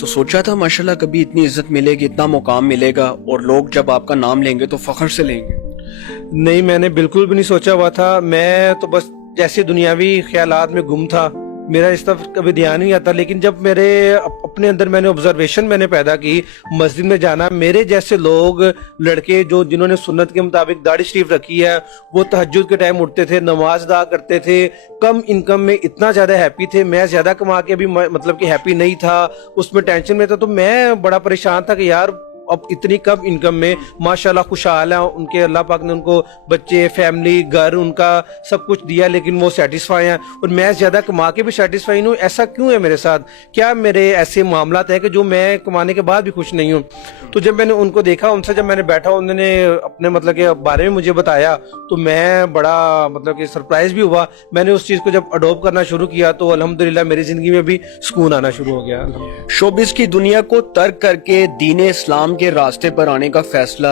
تو سوچا تھا ماشاءاللہ کبھی اتنی عزت ملے گی, اتنا مقام ملے گا, اور لوگ جب آپ کا نام لیں گے تو فخر سے لیں گے؟ نہیں, میں نے بالکل بھی نہیں سوچا ہوا تھا. میں تو بس جیسے دنیاوی خیالات میں گم تھا, میرا اس طرف کبھی دھیان نہیں آتا. لیکن جب میرے اپنے اندر میں نے آبزرویشن میں نے پیدا کی, مسجد میں جانا, میرے جیسے لوگ لڑکے جنہوں نے سنت کے مطابق داڑھی شریف رکھی ہے, وہ تہجد کے ٹائم اٹھتے تھے, نماز ادا کرتے تھے, کم انکم میں اتنا زیادہ ہیپی تھے. میں زیادہ کما کے بھی مطلب کہ ہیپی نہیں تھا, اس میں ٹینشن میں تھا. تو میں بڑا پریشان تھا کہ یار اب اتنی کم انکم میں ماشاءاللہ خوشحال ہیں ان کے, اللہ پاک نے ان کو بچے, فیملی, گھر, ان کا سب کچھ دیا, لیکن وہ سیٹسفائی ہیں, اور میں زیادہ کما کے بھی سیٹسفائی نہیں ہوں. ایسا کیوں ہے میرے ساتھ؟ کیا میرے ایسے معاملات ہیں کہ جو میں کمانے کے بعد بھی خوش نہیں ہوں؟ تو جب میں نے ان کو دیکھا, ان سے جب میں نے بیٹھا, انہوں نے اپنے مطلب کے بارے میں مجھے بتایا, تو میں بڑا مطلب کہ سرپرائز بھی ہوا. میں نے اس چیز کو جب اڈاپٹ کرنا شروع کیا تو الحمدللہ میری زندگی میں بھی سکون آنا شروع ہو گیا. شوبز کی دنیا کو ترک کر کے دین اسلام کے راستے پر آنے کا فیصلہ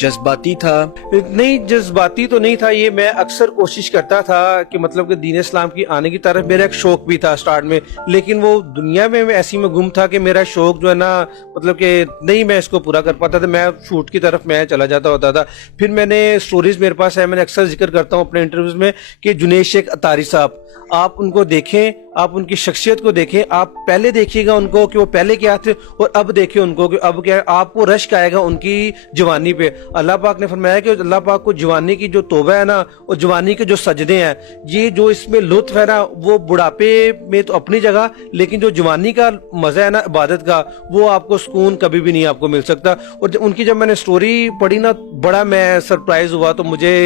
جذباتی تھا؟ نہیں, جذباتی تو نہیں تھا. یہ میں اکثر کوشش کرتا تھا کہ مطلب کہ دین اسلام کی آنے کی طرف, میرا ایک شوق بھی تھا سٹارٹ میں, لیکن وہ دنیا میں ایسی میں گم تھا کہ میرا شوق جو ہے نا مطلب کہ نہیں میں اس کو پورا کر پاتا تھا. میں شوٹ کی طرف میں چلا جاتا ہوتا تھا. پھر میں نے سٹوریز میرے پاس ہے, میں نے اکثر ذکر کرتا ہوں اپنے انٹرویوز میں کہ جنید شیخ اتاری صاحب, آپ ان کو دیکھیں, آپ ان کی شخصیت کو دیکھیں, آپ پہلے دیکھیے گا ان کو کہ وہ پہلے کیا تھے, اور اب دیکھیں ان کو کہ اب کیا. آپ کو رشک آئے گا ان کی جوانی پہ. اللہ پاک نے فرمایا کہ اللہ پاک کو جوانی کی جو توبہ ہے نا, اور جوانی کے جو سجدے ہیں, یہ جو اس میں لطف ہے نا, وہ بڑھاپے میں تو اپنی جگہ, لیکن جو جوانی کا مزہ ہے نا عبادت کا, وہ آپ کو سکون کبھی بھی نہیں آپ کو مل سکتا. اور ان کی جب میں نے سٹوری پڑھی نا, بڑا میں سرپرائز ہوا. تو مجھے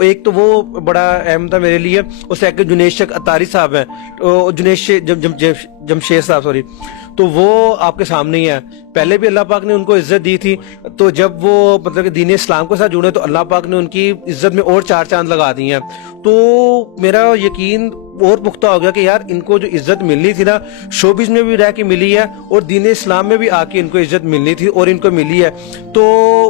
ایک تو وہ بڑا اہم تھا میرے لیے, اور سیکنڈ جنید شیخ اتاری صاحب ہیں, جمشید صاحب سوری, تو وہ آپ کے سامنے ہی ہے. پہلے بھی اللہ پاک نے ان کو عزت دی تھی, تو جب وہ مطلب کہ دین اسلام کے ساتھ جڑے تو اللہ پاک نے ان کی عزت میں اور 4 چاند لگا دی ہیں. تو میرا یقین اور پختہ ہو گیا کہ یار ان کو جو عزت ملنی تھی نا, شوبز میں بھی رہ کے ملی ہے, اور دین اسلام میں بھی آ کے ان کو عزت ملنی تھی, اور ان کو ملی ہے. تو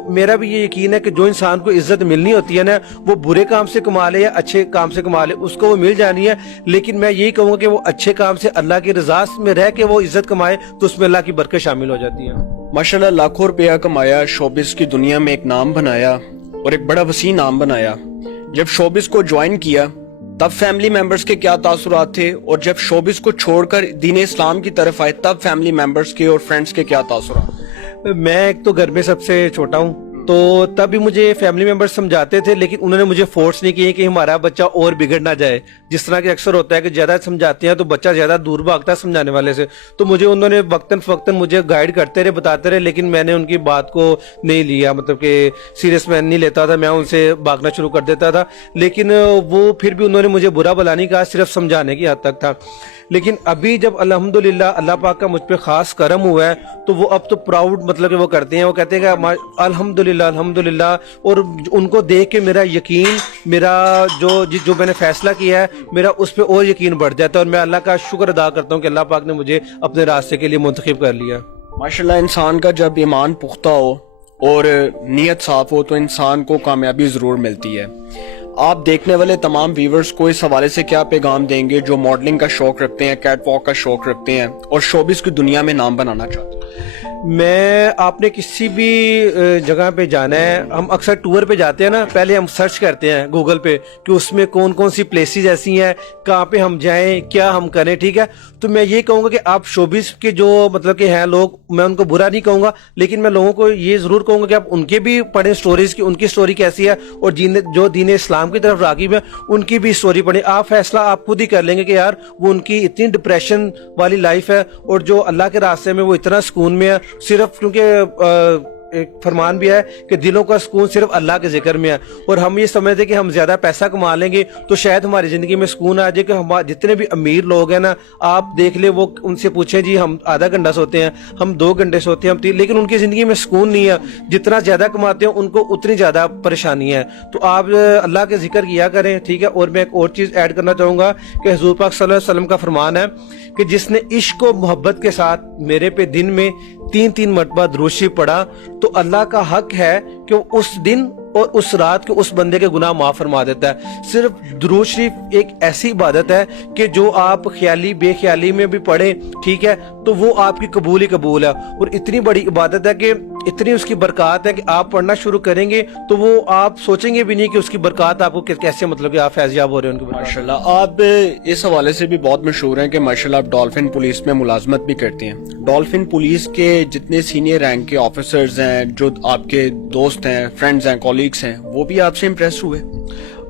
میرا بھی یہ یقین ہے کہ جو انسان کو عزت ملنی ہوتی ہے نا, وہ برے کام سے کما لے یا اچھے کام سے کما لے, اس کو وہ مل جانی ہے. لیکن میں یہی کہوں گا کہ وہ اچھے کام سے اللہ کی رضا میں رہ کے وہ عزت کمائے, تو اس میں اللہ کی برکت شامل ہو جاتی ہے. ماشاءاللہ لاکھوں روپیہ کمایا, شوبز کی دنیا میں ایک نام بنایا, اور ایک بڑا وسیع نام بنایا. جب شوبز کو جوائن کیا تب فیملی ممبرز کے کیا تاثرات تھے, اور جب شوبز کو چھوڑ کر دین اسلام کی طرف آئے تب فیملی ممبرز کے اور فرینڈز کے کیا تاثرات؟ میں ایک تو گھر میں سب سے چھوٹا ہوں, تو تب بھی مجھے فیملی ممبر سمجھاتے تھے, لیکن انہوں نے مجھے فورس نہیں کیے کہ ہمارا بچہ اور بگڑ نہ جائے. جس طرح کہ اکثر ہوتا ہے کہ زیادہ سمجھاتے ہیں تو بچہ زیادہ دور بھاگتا ہے سمجھانے والے سے. تو مجھے انہوں نے وقتاً فوقتاً مجھے گائیڈ کرتے رہے, بتاتے رہے, لیکن میں نے ان کی بات کو نہیں لیا, مطلب کہ سیریس میں نہیں لیتا تھا. میں ان سے بھاگنا شروع کر دیتا تھا, لیکن وہ پھر بھی انہوں نے مجھے برا بلا نہیں کہا, صرف سمجھانے کی حد تک تھا. لیکن ابھی جب الحمدللہ اللہ پاک کا مجھ پہ خاص کرم ہوا ہے, تو وہ اب تو پراؤڈ مطلب کہ وہ کرتے ہیں, وہ کہتے ہیں کہ الحمدللہ الحمدللہ. اور ان کو دیکھ کے میرا یقین, میرا جو میں نے فیصلہ کیا ہے, میرا اس پہ اور یقین بڑھ جاتا ہے, اور میں اللہ کا شکر ادا کرتا ہوں کہ اللہ پاک نے مجھے اپنے راستے کے لیے منتخب کر لیا. ماشاءاللہ انسان کا جب ایمان پختہ ہو اور نیت صاف ہو تو انسان کو کامیابی ضرور ملتی ہے. آپ دیکھنے والے تمام ویورز کو اس حوالے سے کیا پیغام دیں گے جو ماڈلنگ کا شوق رکھتے ہیں, کیٹ واک کا شوق رکھتے ہیں, اور شوبز کی دنیا میں نام بنانا چاہتے ہیں؟ میں آپ نے کسی بھی جگہ پہ جانا ہے, ہم اکثر ٹور پہ جاتے ہیں نا, پہلے ہم سرچ کرتے ہیں گوگل پہ کہ اس میں کون کون سی پلیسز ایسی ہیں, کہاں پہ ہم جائیں, کیا ہم کریں, ٹھیک ہے. تو میں یہ کہوں گا کہ آپ شوبز کے جو مطلب کہ ہیں لوگ, میں ان کو برا نہیں کہوں گا, لیکن میں لوگوں کو یہ ضرور کہوں گا کہ آپ ان کے بھی پڑھیں سٹوریز کی, ان کی سٹوری کیسی ہے, اور جو دین اسلام کی طرف راغب ہے ان کی بھی سٹوری پڑھیں. آپ فیصلہ آپ خود ہی کر لیں گے کہ یار وہ ان کی اتنی ڈپریشن والی لائف ہے, اور جو اللہ کے راستے میں وہ اتنا سکون میں ہے, صرف کیونکہ ایک فرمان بھی ہے کہ دلوں کا سکون صرف اللہ کے ذکر میں ہے. اور ہم یہ سمجھتے کہ ہم زیادہ پیسہ کما لیں گے تو شاید ہماری زندگی میں سکون آ جائے. کہ ہم جتنے بھی امیر لوگ ہیں نا, آپ دیکھ لیں, وہ ان سے پوچھیں جی ہم آدھا گھنٹہ سوتے ہیں, ہم 2 گھنٹے سوتے ہیں, ہم 3, لیکن ان کی زندگی میں سکون نہیں ہے. جتنا زیادہ کماتے ہیں ان کو اتنی زیادہ پریشانی ہے. تو آپ اللہ کے ذکر کیا کریں, ٹھیک ہے. اور میں ایک اور چیز ایڈ کرنا چاہوں گا کہ حضور پاک صلی اللہ علیہ وسلم کا فرمان ہے کہ جس نے عشق و محبت کے ساتھ میرے پہ دن میں 3 مرتبہ درود شریف پڑھا, تو اللہ کا حق ہے کہ اس دن اور اس رات کے اس بندے کے گناہ معاف فرما دیتا ہے. صرف درود شریف ایک ایسی عبادت ہے کہ جو آپ خیالی بے خیالی میں بھی پڑھیں, ٹھیک ہے, تو وہ آپ کی قبول ہی قبول ہے. اور اتنی بڑی عبادت ہے کہ اتنی اس کی برکات ہے کہ آپ پڑھنا شروع کریں گے تو وہ آپ سوچیں گے بھی نہیں کہ اس کی برکات آپ کو کیسے, مطلب کہ آپ فیضیاب ہو رہے ہیں ان کی برکات. ماشاءاللہ آپ اس حوالے سے بھی بہت مشہور ہیں کہ ماشاءاللہ آپ ڈولفن پولیس میں ملازمت بھی کرتے ہیں. ڈولفن پولیس کے جتنے سینئر رینک کے آفیسرز ہیں, جو آپ کے دوست ہیں, فرینڈز ہیں, کولیگز ہیں, وہ بھی آپ سے امپریس ہوئے؟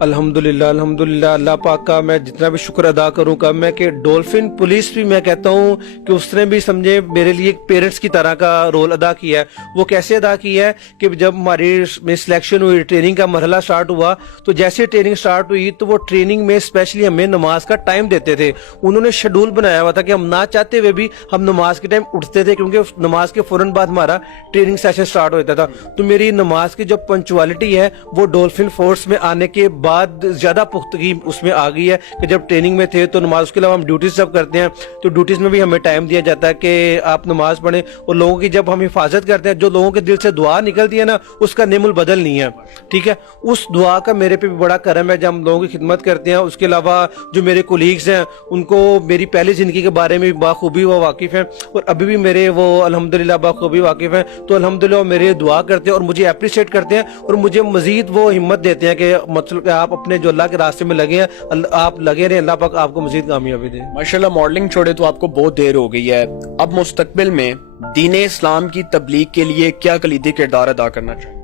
الحمدللہ الحمدللہ, اللہ پاک کا میں جتنا بھی شکر ادا کروں کم میں کہ ڈولفن پولیس بھی میں کہتا ہوں کہ اس نے بھی سمجھے میرے لیے ایک پیرنٹس کی طرح کا رول ادا کیا ہے. وہ کیسے ادا کیا ہے کہ جب ہماری سلیکشن ہوئی, ٹریننگ کا مرحلہ سٹارٹ ہوا, تو جیسے ٹریننگ سٹارٹ ہوئی تو وہ ٹریننگ میں اسپیشلی ہمیں نماز کا ٹائم دیتے تھے. انہوں نے شیڈول بنایا ہوا تھا کہ ہم نہ چاہتے ہوئے بھی ہم نماز کے ٹائم اٹھتے تھے, کیونکہ نماز کے فوراً بعد ہمارا ٹریننگ سیشن سٹارٹ ہوتا تھا. تو میری نماز کی جو پنچوالٹی ہے وہ ڈولفن فورس میں آنے کے بعد زیادہ پختگی اس میں آ گئی ہے کہ جب ٹریننگ میں تھے تو نماز, اس کے علاوہ ہم ڈیوٹیز جب کرتے ہیں تو ڈیوٹیز میں بھی ہمیں ٹائم دیا جاتا ہے کہ آپ نماز پڑھیں. اور لوگوں کی جب ہم حفاظت کرتے ہیں, جو لوگوں کے دل سے دعا نکلتی ہے نا, اس کا نعم البدل نہیں ہے, ٹھیک ہے. اس دعا کا میرے پہ بھی بڑا کرم ہے جب ہم لوگوں کی خدمت کرتے ہیں. اس کے علاوہ جو میرے کولیگز ہیں ان کو میری پہلی زندگی کے بارے میں بخوبی وہ واقف ہیں, اور ابھی بھی میرے وہ الحمدللہ بخوبی واقف ہیں. تو الحمدللہ میرے دعا کرتے ہیں اور مجھے اپریشیٹ کرتے ہیں, اور مجھے مزید وہ ہمت دیتے ہیں کہ مطلب کہ آپ اپنے جو اللہ کے راستے میں لگے ہیں, آپ لگے رہے, اللہ پاک آپ کو مزید کامیابی دے. ماشاءاللہ ماڈلنگ چھوڑے تو آپ کو بہت دیر ہو گئی ہے, اب مستقبل میں دین اسلام کی تبلیغ کے لیے کیا کلیدی کردار ادا کرنا چاہیں؟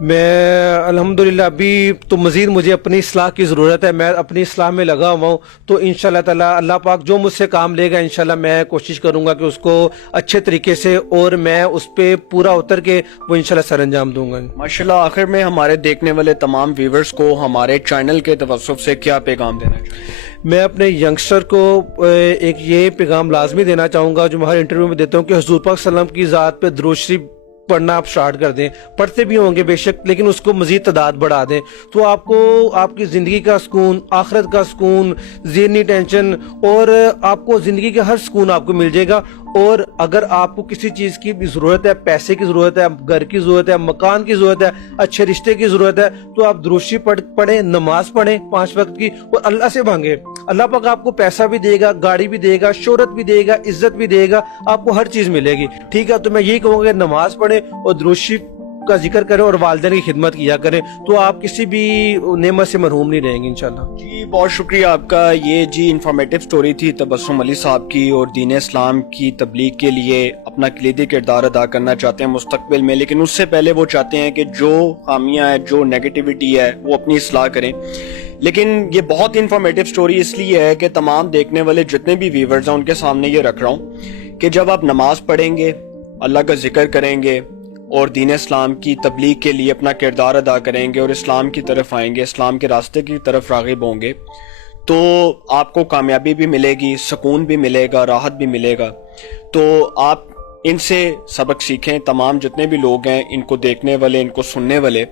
میں الحمدللہ ابھی تو مزید مجھے اپنی اصلاح کی ضرورت ہے. میں اپنی اصلاح میں لگا ہوا ہوں, تو انشاءاللہ تعالی اللہ پاک جو مجھ سے کام لے گا انشاءاللہ میں کوشش کروں گا کہ اس کو اچھے طریقے سے, اور میں اس پہ پورا اتر کے وہ انشاءاللہ سر انجام دوں گا. ماشاءاللہ آخر میں ہمارے دیکھنے والے تمام ویورز کو ہمارے چینل کے توسط سے کیا پیغام دینا چاہیں؟ میں اپنے ینگسٹر کو ایک یہ پیغام لازمی دینا چاہوں گا جو میں ہر انٹرویو میں دیتا ہوں کہ حضور پاک صلی اللہ علیہ وسلم کی ذات پہ درود شریف پڑھنا آپ سٹارٹ کر دیں. پڑھتے بھی ہوں گے بے شک, لیکن اس کو مزید تعداد بڑھا دیں, تو آپ کو آپ کی زندگی کا سکون, آخرت کا سکون, ذہنی ٹینشن, اور آپ کو زندگی کا ہر سکون آپ کو مل جائے گا. اور اگر آپ کو کسی چیز کی بھی ضرورت ہے, پیسے کی ضرورت ہے, گھر کی ضرورت ہے, مکان کی ضرورت ہے, اچھے رشتے کی ضرورت ہے, تو آپ درود شریف پڑھیں, نماز پڑھیں 5 وقت کی, اور اللہ سے مانگیں. اللہ پاک آپ کو پیسہ بھی دے گا, گاڑی بھی دے گا, شہرت بھی دے گا, عزت بھی دے گا, آپ کو ہر چیز ملے گی, ٹھیک ہے. تو میں یہی کہوں گا کہ نماز پڑھیں اور درود شریف کا ذکر کریں اور والدین کی خدمت کیا کریں, تو آپ کسی بھی نعمت سے محروم نہیں رہیں گے انشاءاللہ. جی بہت شکریہ آپ کا. یہ جی انفارمیٹو سٹوری تھی تبسم علی صاحب کی, اور دین اسلام کی تبلیغ کے لیے اپنا کلیدی کردار ادا کرنا چاہتے ہیں مستقبل میں, لیکن اس سے پہلے وہ چاہتے ہیں کہ جو خامیاں ہیں, جو نیگیٹیوٹی ہے, وہ اپنی اصلاح کریں. لیکن یہ بہت انفارمیٹو سٹوری اس لیے ہے کہ تمام دیکھنے والے جتنے بھی ویورز ہیں ان کے سامنے یہ رکھ رہا ہوں کہ جب آپ نماز پڑھیں گے, اللہ کا ذکر کریں گے, اور دین اسلام کی تبلیغ کے لیے اپنا کردار ادا کریں گے, اور اسلام کی طرف آئیں گے, اسلام کے راستے کی طرف راغب ہوں گے, تو آپ کو کامیابی بھی ملے گی, سکون بھی ملے گا, راحت بھی ملے گا. تو آپ ان سے سبق سیکھیں, تمام جتنے بھی لوگ ہیں, ان کو دیکھنے والے, ان کو سننے والے,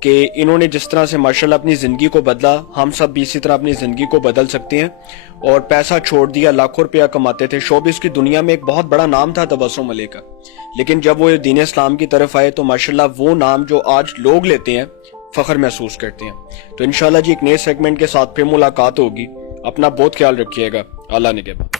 کہ انہوں نے جس طرح سے ماشاءاللہ اپنی زندگی کو بدلا, ہم سب بھی اسی طرح اپنی زندگی کو بدل سکتے ہیں. اور پیسہ چھوڑ دیا, لاکھوں روپیہ کماتے تھے, شوبز کی دنیا میں ایک بہت بڑا نام تھا تبسم علی کا, لیکن جب وہ دین اسلام کی طرف آئے تو ماشاءاللہ وہ نام جو آج لوگ لیتے ہیں فخر محسوس کرتے ہیں. تو انشاءاللہ جی ایک نئے سیگمنٹ کے ساتھ پھر ملاقات ہوگی. اپنا بہت خیال رکھیے گا. اللہ نگہبان.